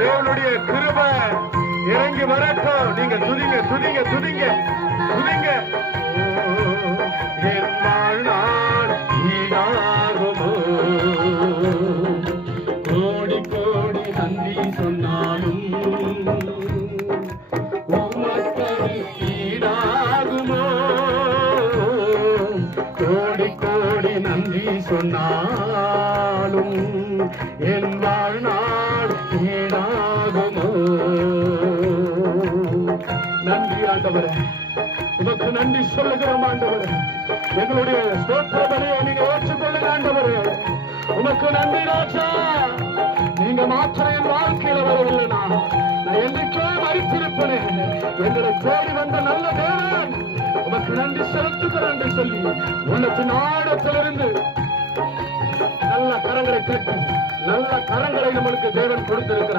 தேவனுடைய கிருபை இறங்கி வரட்டும். நீங்க துதிங்க துதிங்க துதிங்க துதிங்க. என் வாழ்நாள் ஈடாகுமோ, கோடி கோடி நன்றி சொன்னாலும் ஈடாகுமோ, கோடி கோடி நன்றி சொன்னாலும் என் வாழ்நாள் ஈடாகுமோ. நன்றி ஆண்டவரே, உமக்கு நன்றி சொல்லுகிறோம் ஆண்டவரே. எங்களுடைய ஸ்தோத்திர பலியை நீங்க ஏற்றுக்கொள்ளுங்க ஆண்டவரே. உமக்கு நன்றி ராஜா. நீங்க மாத்திரம் என் வாழ்க்கையில வரவில்லை, நான் என்றைக்கே மறித்திருப்பேன். எங்களை தேடி வந்த நல்ல தேவன் உமக்கு நன்றி செலுத்துகிறேன் என்று சொல்லி உன்னத்தின் ஆழத்திலிருந்து நல்ல கரங்களை தட்டி நல்ல கரங்களை நம்மளுக்கு தேவன் கொடுத்திருக்கிறார்.